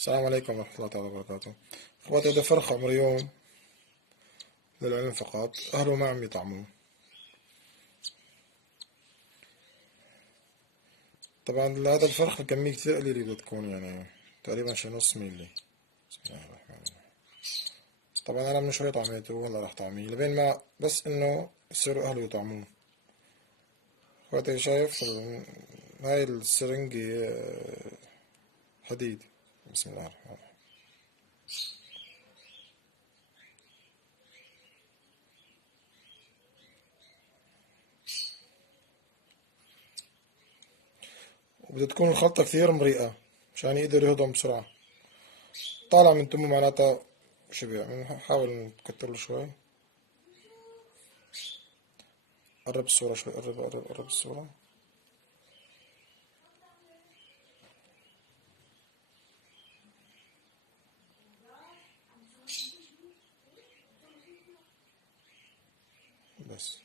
السلام عليكم ورحمة الله تعالى وبركاته. اخواتي، هذا فرخ عمره يوم، للعلم فقط. اهله ما عم يطعموه. طبعا هذا الفرخ كمية كثير قليلة بدها تكون، يعني تقريبا شي نص ميلي. بسم الله الرحمن الرحيم. طبعا انا من شوي طعميته وهلا راح طعميه لبين ما بس انه يصيروا اهله يطعموه. اخواتي شايف هاي السرنجة حديد. بسم الله الرحمن الرحيم. وبدها تكون الخلطة كثير مريئة مشان يقدر يهضم بسرعة. طالع من تمه معناتها شبع. نحاول نكتر له شوي. قرب الصورة شوي، قرب قرب قرب الصورة. بس.